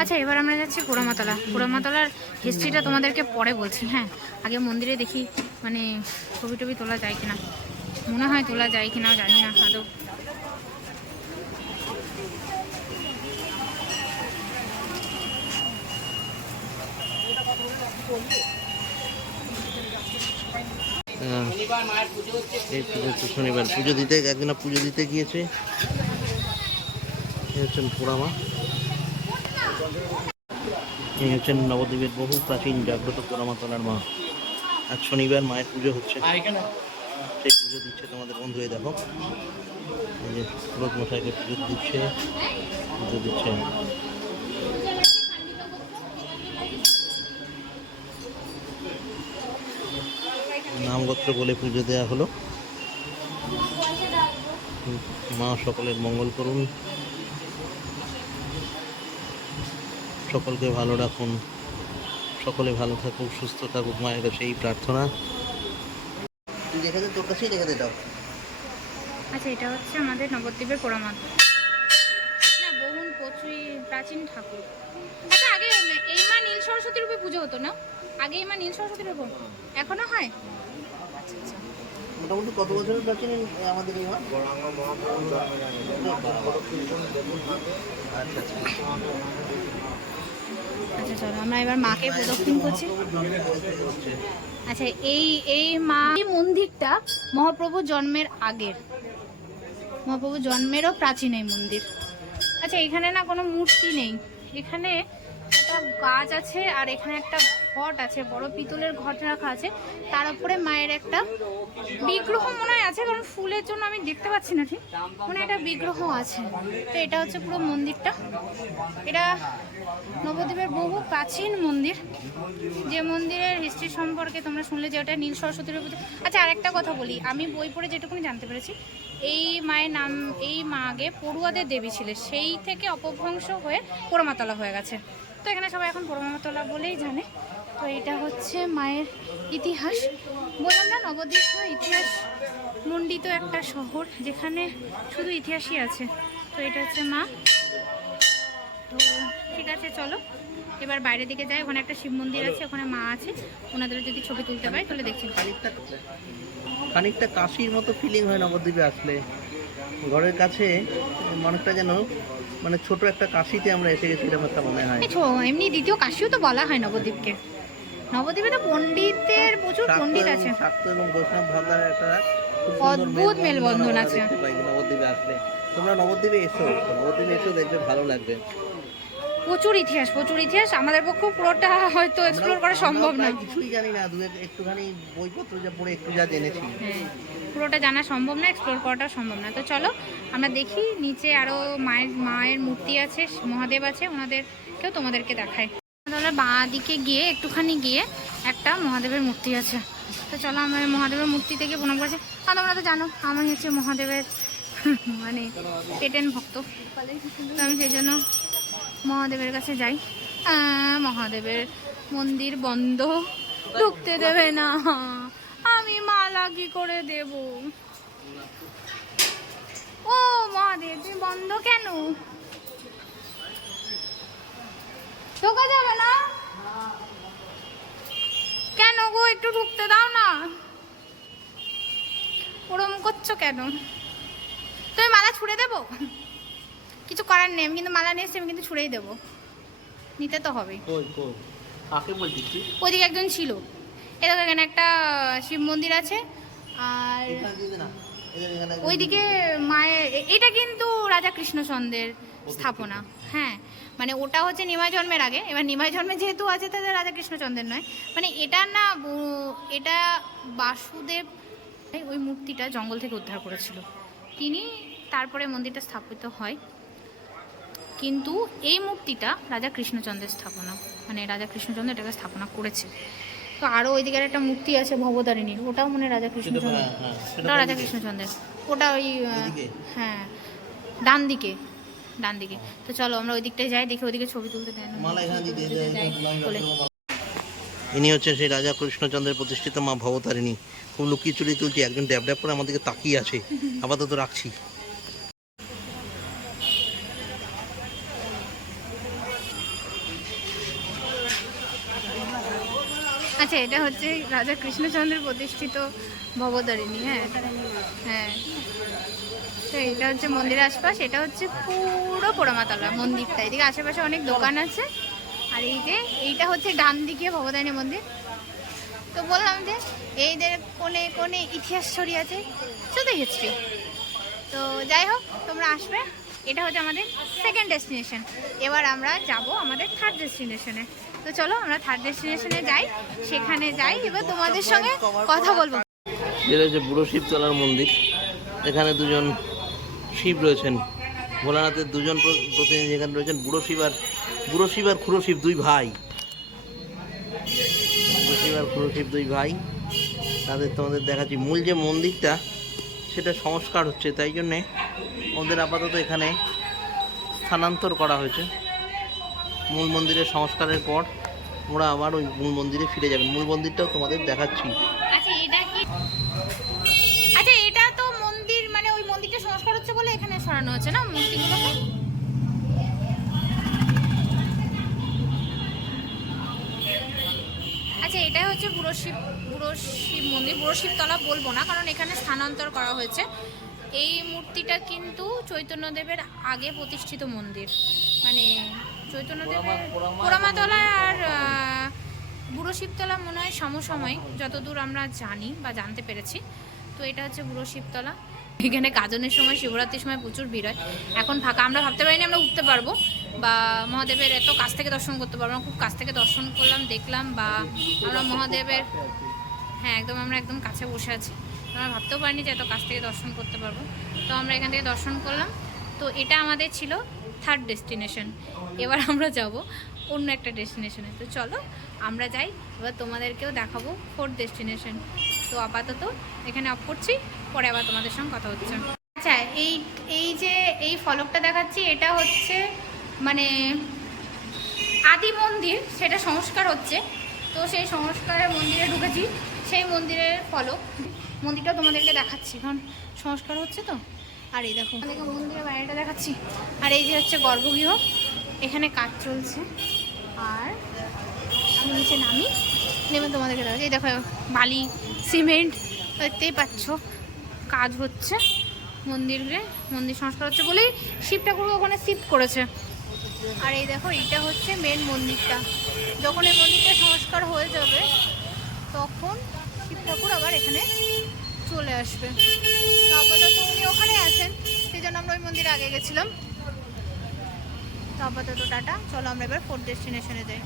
আচ্ছা, এবার আমরা যাচ্ছি পোড়ামাতলা। পোড়ামাতলার হিস্ট্রিটা তোমাদেরকে পরে বলছি। হ্যাঁ, আগে মন্দিরে দেখি মানে ছবি টবি তোলা যায় কিনা, মনে হয় তোলা যায় কিনা জানি না আদৌ। এই পুজো হচ্ছে শনিবার, পুজো দিতে একদিন পুজো দিতে গিয়েছে। এই হচ্ছেন পোড়ামা, এই হচ্ছেন নবদ্বীপের বহু প্রাচীন জাগ্রত পোড়ামাতলার মা। আজ শনিবার মায়ের পুজো হচ্ছে, সেই পুজো দিচ্ছে তোমাদের বন্ধু। এই দেখো, এই যে পুরোহিত মশাইকে পুজো দিচ্ছে। নামগোত্র বলে পুজো দেওয়া হলো। মা সকলের মঙ্গল করুন, সকলকে ভালো রাখুন, সকলে ভালো থাকুক, সুস্থ থাকুক, মায়ের কাছে এই প্রার্থনা। তুই রেখে দে, তোর কাছেই রেখে দে দাও। আচ্ছা, এটা হচ্ছে আমাদের নবদ্বীপের পোড়ামাতলা, না বহুন প্রচুর প্রাচীন ঠাকুর। আচ্ছা, আগে এই মা নীল সরস্বতী রূপে পুজো হতো না? আগে এই মা নীল সরস্বতী রূপে এখনো হয়? আচ্ছা আচ্ছা, মোটামুটি কত বছরের প্রাচীন আমাদের এই মা? আচ্ছা আচ্ছা, আচ্ছা চলো আমরা এবার মাকে প্রদক্ষিণ করছি। আচ্ছা, এই মা মন্দিরটা মহাপ্রভু জন্মের আগের, মহাপ্রভু জন্মেরও প্রাচীন এই মন্দির। আচ্ছা, এখানে না কোনো মূর্তি নেই, এখানে একটা গাছ আছে আর এখানে একটা ঘট আছে, বড় পিতলের ঘট রাখা আছে, তার উপরে মায়ের একটা বিগ্রহ মনে হয় আছে, কারণ ফুলের জন্য আমি দেখতে পাচ্ছি না ঠিক, মানে একটা বিগ্রহ আছে। তো এটা হচ্ছে পুরো মন্দিরটা। এটা নবদ্বীপের বহু প্রাচীন মন্দির, যে মন্দিরের হিস্ট্রি সম্পর্কে তোমরা শুনলে যে ওটা নীল সরস্বতীর পুজো। আচ্ছা, আরেকটা কথা বলি, আমি বই পড়ে যেটুকুনি জানতে পেরেছি, এই মায়ের নাম, এই মা আগে পড়ুয়াদের দেবী ছিলেন, সেই থেকে অপভ্রংশ হয়ে পোড়ামাতলা হয়ে গেছে। তো এখানে সবাই এখন পোড়ামাতলা বলেই জানে। তো এটা হচ্ছে মায়ের ইতিহাস। বললাম না, নবদ্বীপ ইতিহাস মণ্ডিত একটা শহর, যেখানে শুধু ইতিহাসই আছে। তো এটা হচ্ছে মা। তো ঠিক আছে, চলো এবার বাইরের দিকে যাই। ওখানে একটা শিব মন্দির আছে, ওখানে মা আছে, ওনাদের যদি ছবি তুলতে পারি তাহলে দেখছি। খানিকটা কাশির মতো ফিলিং হয় নবদ্বীপে আসলে। ঘরের কাছে অনেকটা যেন মানে ছোট একটা কাশিতে আমরা এসে গেছি, এরকম একটা মনে হয়। এমনি দ্বিতীয় কাশিও তো বলা হয় নবদ্বীপকে। নবদ্বীপে তো পণ্ডিতের প্রচুর পণ্ডিত আছে, শাক্ত এবং বৈষ্ণব ভাবনার একটা অদ্ভুত মেলবন্ধন আছে নবদ্বীপে আসলে। তোমরা নবদ্বীপে এসো, দেখবে ভালো লাগবে। প্রচুর ইতিহাস, আমাদের পক্ষে পুরোটা হয়তো এক্সপ্লোর করা সম্ভব না। কিছুই জানি না, একটুখানি বইপত্র যা পড়ে একটু যা জেনেছি। হ্যাঁ, পুরোটা জানা সম্ভব না, এক্সপ্লোর করাটা সম্ভব না। তো চলো আমরা দেখি, নিচে আরও মায়ের মূর্তি আছে, মহাদেব আছে, ওনাদেরকেও তোমাদেরকে দেখায়। তাহলে বাঁ দিকে গিয়ে একটুখানি গিয়ে একটা মহাদেবের মূর্তি আছে। তো চলো আমরা মহাদেবের মূর্তি থেকে প্রণাম করছি। আর তোমরা তো জানো আমি হচ্ছে মহাদেবের মানে পেটেন ভক্ত, তো আমি সেই জন্য মহাদেবের কাছে যাই। মহাদেবের মন্দির বন্ধ, ঢুকতে দেবে না, আমি মালা কি করে দেব? ও মহাদেব, তুমি বন্ধ কেন? ঢোকা যাবে না কেন গো? একটু ঢুকতে দাও না, ওরম করছো কেন? তুমি মালা ছুঁড়ে দেবো? কিছু করার নেই, আমি কিন্তু মালা নিয়ে এসছি, আমি কিন্তু ছুঁড়েই দেবো, নিতে তো হবে। ওইদিকে একজন ছিল। এরকম এখানে একটা শিব মন্দির আছে, আর ওইদিকে মায়ের, এটা কিন্তু রাজা কৃষ্ণচন্দ্রের স্থাপনা। হ্যাঁ, মানে ওটা হচ্ছে নিমাই জন্মের আগে, এবার নিমাই জন্মে যেহেতু আছে তাহলে রাজা কৃষ্ণচন্দ্রের নয়, মানে এটা না, এটা বাসুদেব ওই মূর্তিটা জঙ্গল থেকে উদ্ধার করেছিল তিনি, তারপরে মন্দিরটা স্থাপিত হয়। কিন্তু এই মূর্তিটা রাজা কৃষ্ণচন্দ্রের স্থাপনা, মানে রাজা কৃষ্ণচন্দ্র এটাকে স্থাপনা করেছে। তো আরও ওই দিকের একটা মূর্তি আছে ভবতারিণীর, ওটাও মনে রাজা কৃষ্ণচন্দ্র, ওটাও রাজা কৃষ্ণচন্দ্রের, ওটা ওই হ্যাঁ ডান দিকে। তো চলো আমরা ওই দিকটায় যাই, দেখি ওইদিকে ছবি তুলতে দেয় না। ইনি হচ্ছেন সেই রাজা কৃষ্ণচন্দ্রের প্রতিষ্ঠিত মা ভবতারিণী। খুব লুকিয়ে চুরি তুলছি, একজন ড্যাব ড্যাব করে আমাদেরকে তাকিয়ে আছে। আপাতত রাখছি। আচ্ছা, এটা হচ্ছে রাজা কৃষ্ণচন্দ্রের প্রতিষ্ঠিত ভবতারিণী। হ্যাঁ হ্যাঁ, তো এটা হচ্ছে মন্দিরের আশপাশ। এটা হচ্ছে পুরো পোড়ামাতলা মন্দিরটা। এদিকে আশেপাশে অনেক দোকান আছে। আর এই যে এইটা হচ্ছে ডান দিকে ভবতারিণী মন্দির। তো বললাম যে এইদের কোনে কোনে ইতিহাস ছড়িয়ে আছে, শুধু হিস্ট্রি। তো যাই হোক, তোমরা আসবে। এটা হচ্ছে আমাদের সেকেন্ড ডেস্টিনেশন। এবার আমরা যাব আমাদের থার্ড ডেস্টিনেশনে। তো চলো আমরা থার্ড ডেস্টিনেশনে যাই, সেখানে যাই, এবার তোমাদের সঙ্গে কথা বলবো। যেটা হচ্ছে বুড়ো শিবতলার মন্দির। এখানে দুজন শিব রয়েছেন, ভোলানাথের দুজন প্রতিনিধি এখানে রয়েছেন, বুড়ো শিব আর খুড়ো শিব দুই ভাই। বুড়ো শিব আর খুড়ো শিব দুই ভাই, তাদের তোমাদের দেখাচ্ছি। মূল যে মন্দিরটা সেটা সংস্কার হচ্ছে, তাই জন্যে ওদের আপাতত এখানে স্থানান্তর করা হয়েছে। মূল মন্দিরের সংস্কারের পর ওরা আবার ওই মূল মন্দিরে ফিরে যাবেন। মূল মন্দিরটাও তোমাদের দেখাচ্ছি। আচ্ছা, এটা কি? আচ্ছা, এটা তো মন্দির, মানে ওই মন্দিরটা সংস্কার হচ্ছে বলে এখানে সরানো হচ্ছে না মূর্তিগুলোকে? আচ্ছা, এটা হচ্ছে বুড়ো শিব মন্দির। বুড়ো শিবতলা বলবো না, কারণ এখানে স্থানান্তর করা হয়েছে। এই মূর্তিটা কিন্তু চৈতন্যদেবের আগে প্রতিষ্ঠিত মন্দির, মানে চৈতন্যদেবের পোড়ামাতলা আর বুড়ো শিবতলা মনে হয় সমসাময়িক, যতদূর আমরা জানি বা জানতে পেরেছি। তো এটা হচ্ছে বুড়ো শিবতলা। এখানে গাজনের সময়, শিবরাত্রির সময় প্রচুর ভিড় হয়। এখন ফাঁকা। আমরা ভাবতে পারিনি আমরা উঠতে পারবো বা মহাদেবের এত কাছ থেকে দর্শন করতে পারবো। আমরা খুব কাছ থেকে দর্শন করলাম, দেখলাম, বা আমরা মহাদেবের, হ্যাঁ একদম, আমরা একদম কাছে বসে আছি। আমরা ভাবতেও পারিনি যে এত কাছ থেকে দর্শন করতে পারবো। তো আমরা এখান থেকে দর্শন করলাম। তো এটা আমাদের ছিল থার্ড ডেস্টিনেশন। এবার আমরা যাব অন্য একটা ডেস্টিনেশনে। তো চলো আমরা যাই, এবার তোমাদেরকেও দেখাবো ফোর্থ ডেস্টিনেশন। তো আপাতত এখানে অফ করছি, পরে আবার তোমাদের সঙ্গে কথা হচ্ছে। আচ্ছা, এই যে এই ফলকটা দেখাচ্ছি, এটা হচ্ছে মানে আদি মন্দির, সেটা সংস্কার হচ্ছে। তো সেই সংস্কারের মন্দিরে ঢুকেছি, সেই মন্দিরের ফলক। মন্দিরটা তোমাদেরকে দেখাচ্ছি, কারণ সংস্কার হচ্ছে তো। আর এই দেখো মন্দিরের বাইরেটা দেখাচ্ছি। আর এই যে হচ্ছে গর্ভগৃহ, এখানে কাজ চলছে। আর আমি নিচে নেমে তোমাদেরকে দেখাচ্ছি। এই দেখো বালি, সিমেন্ট, দেখতেই পাচ্ছ কাজ হচ্ছে। মন্দির সংস্কার হচ্ছে বলেই শিব ঠাকুর ওখানে শিফট করেছে। আর এই দেখো, এইটা হচ্ছে মেন মন্দিরটা। যখন এই মন্দিরটা সংস্কার হয়ে যাবে তখন শিব ঠাকুর আবার এখানে চলে আসবে। তো আপাতত উনি ওখানে আছেন, সেই জন্য আমরা ওই মন্দিরে আগে গেছিলাম। তো আপাতত টাটা, চলো আমরা এবার ফোর্থ ডেস্টিনেশনে যাই।